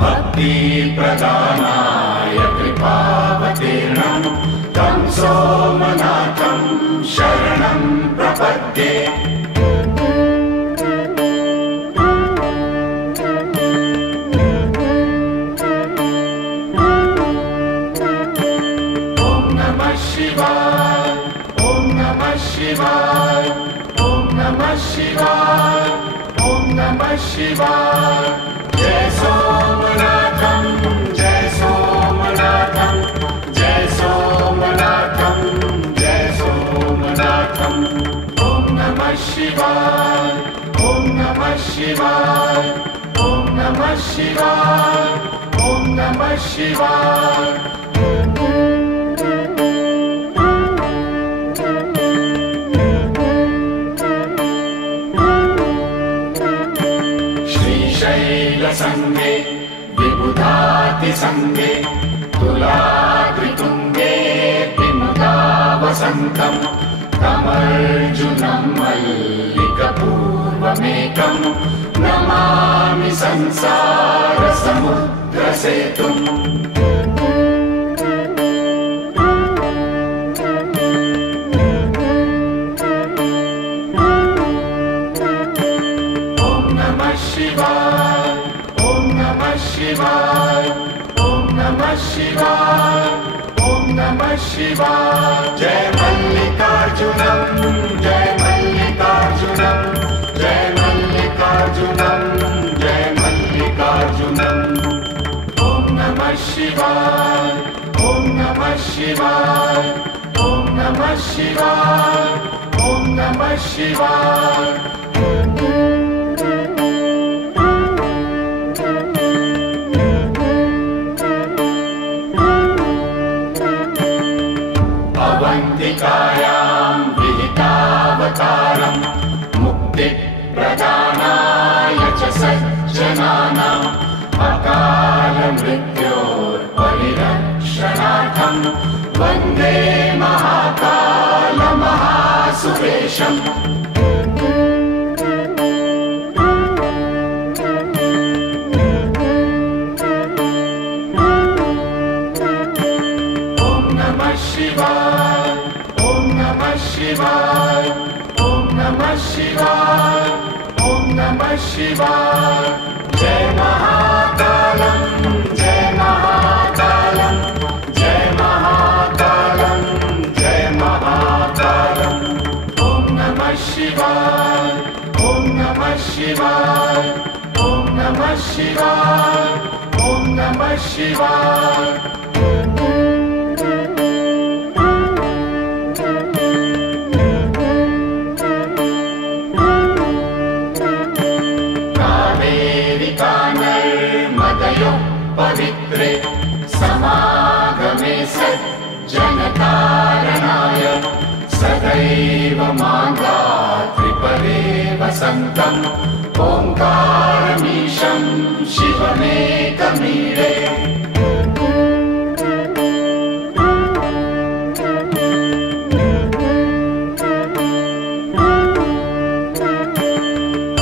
भक्ति प्रदानाय कृपावतीर्णं तं सोमनाथं शरणं प्रपद्ये। ॐ नमः शिवाय, ॐ नमः शिवाय, ॐ नमः शिवाय, ॐ नमः शिवाय। जय सोमनाथं, जय सोमनाथं, जय सोमनाथं, जय सोमनाथं। ॐ नमः शिवाय, ॐ नमः शिवाय, ॐ नमः शिवाय, ॐ नमः शिवाय। श्रीशैलसंगे विबुधातिसंगे तुलाद्रितुङ्गे विमुदा वसन्तं तमर्जुनं मल्लिकपूर्वमेकं नमामि संसारसमुद्रसेतुम्। शिवाय, ॐ नमः शिवाय, ॐ नमः शिवाय, ॐ नमः शिवाय। जय मल्लिकार्जुनं, जय मल्लिकार्जुनं, जय मल्लिकार्जुनं, जय मल्लिकार्जुनं। ॐ नमः शिवाय, ॐ नमः शिवाय, ॐ नमः शिवाय, ॐ नमः शिवाय। अवन्तिकायां विहितावतारं मुक्तिप्रदानाय च सज्जनानाम् अकालमृत्योर्परिरक्षणार्थं वन्दे महाकालमहासुरेशम्। ॐ नमः शिवाय, ॐ नमः शिवाय, ॐ नमः शिवाय, ॐ नमः शिवाय। जय महाकालं, जय महाकालं, जय महाकालं, जय महाकालं। ॐ नमः शिवाय, ॐ नमः शिवाय, ॐ नमः शिवाय, ॐ नमः शिवाय। पवित्रे समागमे सज्जनतारणाय सदैव माङ्गात्रिपदे वसन्तम् ओङ्कारमीशं शिवमेकमीडे।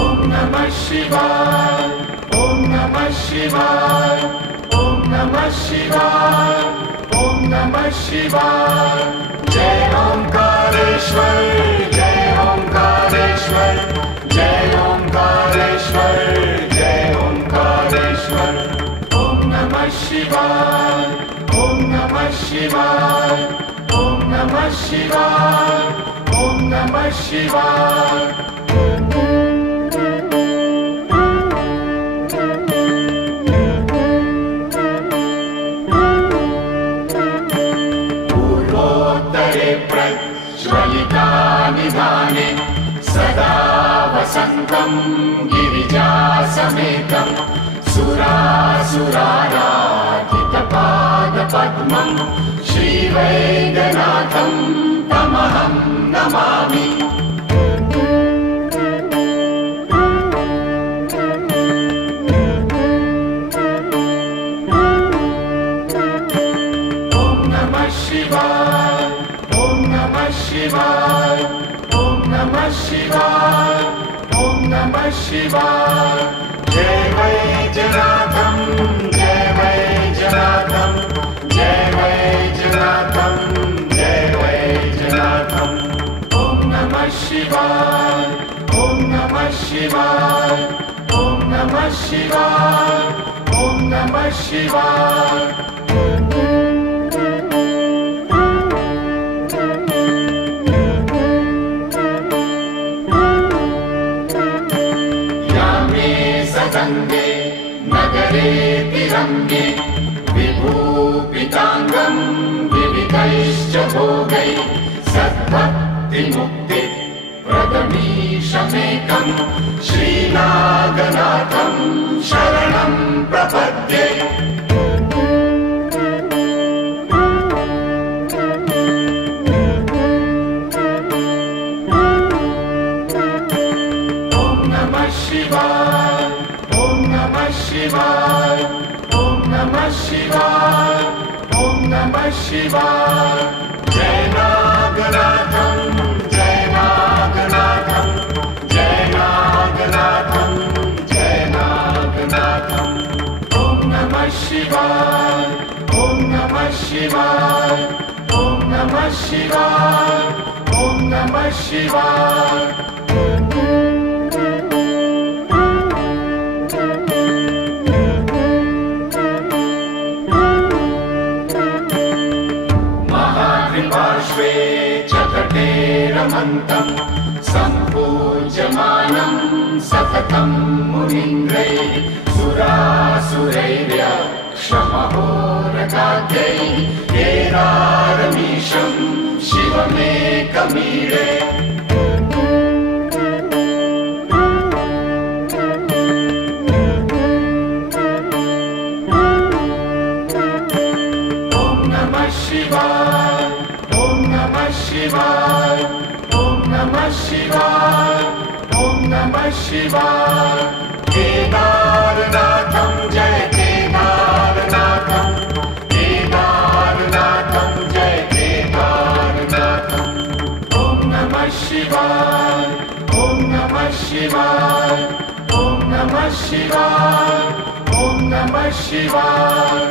ॐ नमः शिवाय, ॐ नमः शिवाय, ॐ नमः शिवाय, ॐ नमः शिवाय। जय ओंकारेश्वर, जय ओंकारेश्वर, जय ओंकारेश्वर, जय ओंकारेश्वर। ॐ नमः शिवाय, ॐ नमः शिवाय, ॐ नमः शिवाय, ॐ नमः शिवाय। प्रज्वलितानिधाने सदा वसन्तं गिरिजासमेतं सुरासुराराधितपादपद्मं श्रीवैद्यनाथं तमहं नमामि। ॐ नमः शिवाय, ॐ नमः शिवाय, ॐ नमः शिवाय, ॐ नमः शिवाय। जय वैद्यनाथं शिवाय ॐ नमः शिवाय यामे सदङ्गे नगरे तिरङ्गे विभूपिताङ्गं विविधैश्च भोगैः सद्भक्तिमुक्ति प्रदमीशमेकं श्रीनागनाथं शरणं प्रपद्ये ॐ नमः शिवाय ॐ नमः शिवाय ॐ नमः शिवाय ॐ नमः शिवाय जय नागनाथं जय नागनाथं जय नागनाथं जय नागनाथं ॐ नमः शिवाय ॐ नमः शिवाय ॐ नमः शिवाय ॐ नमः शिवाय महाद्रिपार्श्वे च तटे रमन्तं सम्पूज्यमानं सततं मुनीन्द्रैः सुरासुरैर्यक्षमहोरगाद्यैः केदारमीशं शिवमेकमीडे ॐ नमः शिवाय ॐ नमः शिवाय ॐ नमः शिवाय ॐ नमः शिवाय केदारनाथं जय केदारनाथं केदारनाथं जय केदारनाथं ॐ नमः शिवाय ॐ नमः शिवाय ॐ नमः शिवाय ॐ नमः शिवाय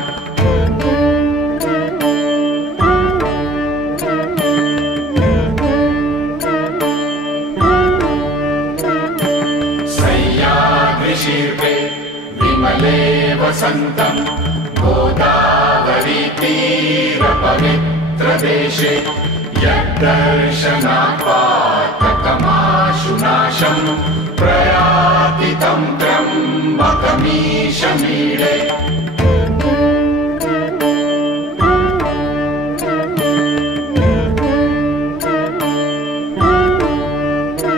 सह्याद्रिशीर्षे विमले वसन्तं गोदावरीतीरपवित्रदेशे यद्दर्शनात् पातकमाशुनाशं प्रयाति तं त्र्यम्बकमीशमीडे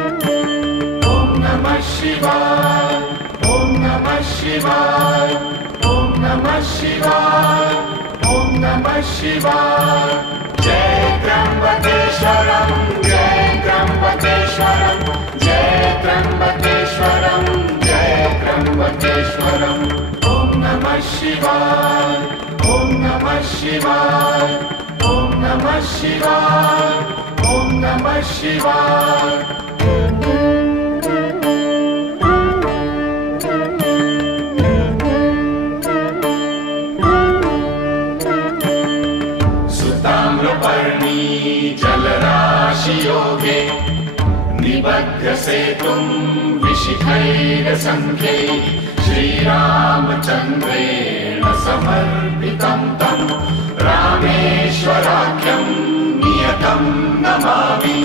ॐ नमः शिवाय ॐ नमः शिवाय ॐ नमः शिवाय ॐ नमः शिवाय जय त्र्यम्बकेश्वरं जय त्र्यम्बकेश्वरं जय त्र्यम्बकेश्वरं जय त्र्यम्बकेश्वरं ॐ नमः शिवाय ॐ नमः शिवाय ॐ नमः शिवाय ॐ नमः शिवाय सुताम्रपर्णी जलराशियोगे निबध्य सेतुं विशिखैरसङ्ख्यैः श्रीरामचन्द्रेण समर्पितं तं रामेश्वराख्यं नियतं नमामि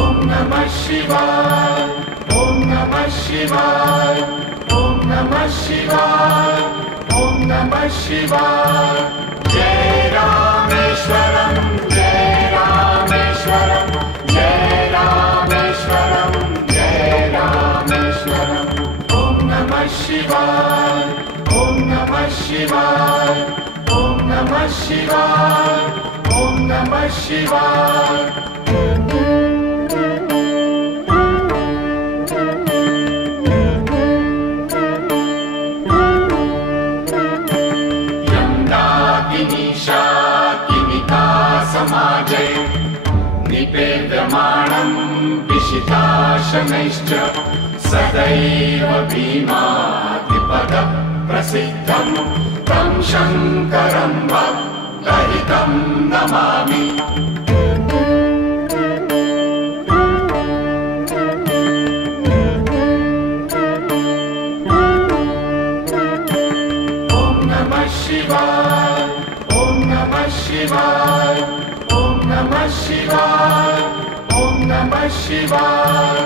ॐ नमः शिवाय ॐ नमः शिवाय ॐ नमः शिवाय ॐ नमः शिवाय जय रामेश्वरं जय रामेश्वरं जय रामेश्वरं जय रामेश्वरं ॐ नमः शिवाय ॐ नमः शिवाय ॐ नमः शिवाय ॐ नमः शिवाय समाजे निपेद्यमानं पिशिताशनैश्च सदैव भीमातिपदप्रसिद्धं तं शङ्करं ललितं नमामि। ॐ नमः शिवाय, ॐ नमः शिवाय, ॐ नमः शिवाय, ॐ नमः शिवाय।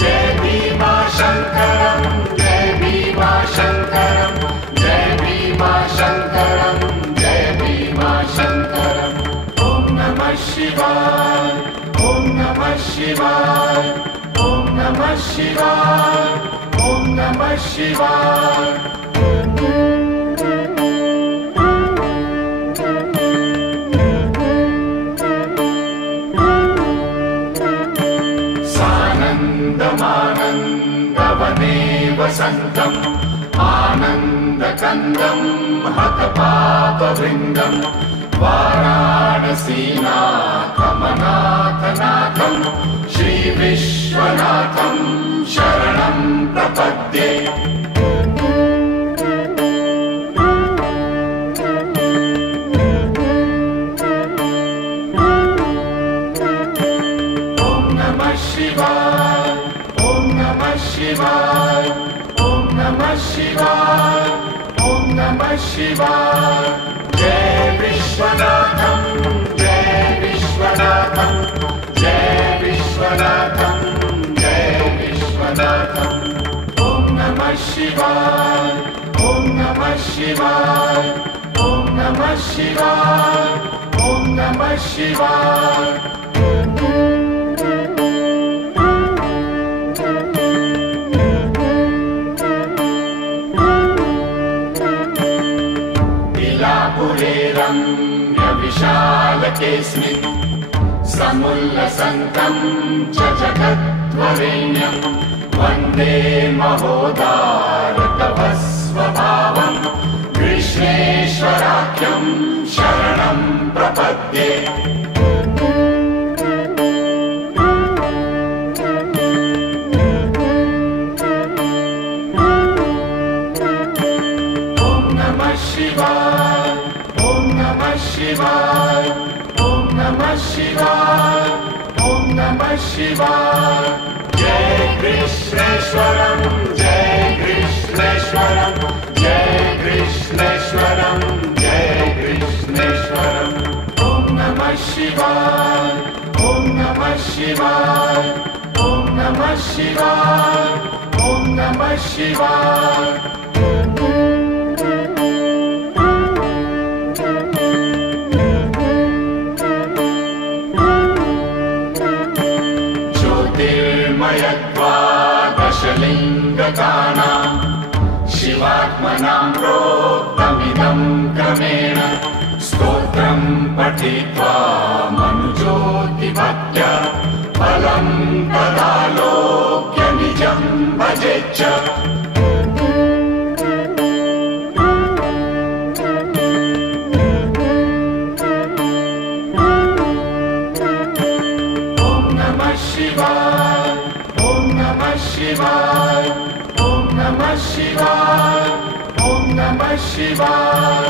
जय भीमाशङ्करं, जय भीमाशङ्करं, जय भीमाशङ्करं, जय भीमाशङ्करम्। ॐ नमः शिवाय, ॐ नमः शिवाय, ॐ नमः शिवाय, ॐ नमः शिवाय। सानन्दमानन्दवने वसन्तम् आनन्दकन्दं हतपापवृन्दं वाराणसीनाथमनाथनाथं श्रीविश्वनाथं शरणं प्रपद्ये। शिवाय, ॐ नमः शिवाय, ॐ नमः शिवाय, ॐ नमः शिवाय। जय विश्वनाथं, जय विश्वनाथं, जय विश्वनाथं, जय विश्वनाथं। ॐ नमः शिवाय, ॐ नमः शिवाय, ॐ नमः शिवाय, ॐ नमः शिवाय। विशालकेऽस्मिन् समुल्लसन्तं च जगद्वरेण्यं वन्दे महोदारतव स्वभावं कृष्णेश्वराख्यं शरणं प्रपद्ये। ॐ नमः शिवाय, ॐ नमः शिवाय, ॐ नमः शिवाय, ॐ नमः शिवाय। जय कृष्णेश्वरं, जय कृष्णेश्वरं, जय कृष्णेश्वरं, जय कृष्णेश्वरम्। ॐ नमः शिवाय, ॐ नमः शिवाय, ॐ नमः शिवाय, ॐ नमः शिवाय। ज्योतिर्मयद्वादशलिङ्गकानां शिवात्मनां प्रोक्तमिदं क्रमेण स्तोत्रं पठित्वा मनुज्योतिभक्त्या फलं तदालोक्य निजं भजेच्च। शिवाय, ॐ नमः शिवाय, ॐ नमः शिवाय, ॐ नमः शिवाय।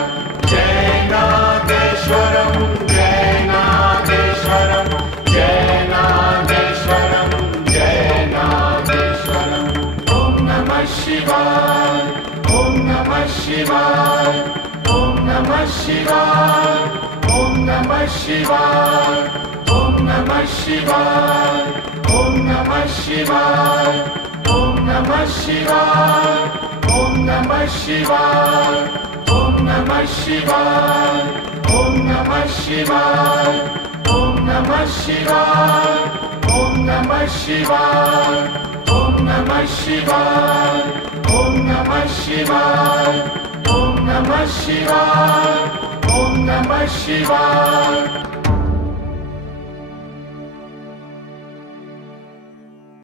जय नागेश्वरं, जय नागेश्वरं, जय नागेश्वरं, जय नागेश्वरम्। ॐ नमः शिवाय, ॐ नमः शिवाय, ॐ नमः शिवाय, ॐ नमः शिवाय। ॐ नमः शिवाय, ॐ नमः शिवाय, ॐ नमः शिवाय, ॐ नमः शिवाय। ॐ नमः शिवाय, ॐ नमः शिवाय, ॐ नमः शिवाय, ॐ नमः शिवाय। ॐ नमः शिवाय, ॐ नमः शिवाय, ॐ नमः शिवाय, ॐ नमः शिवाय।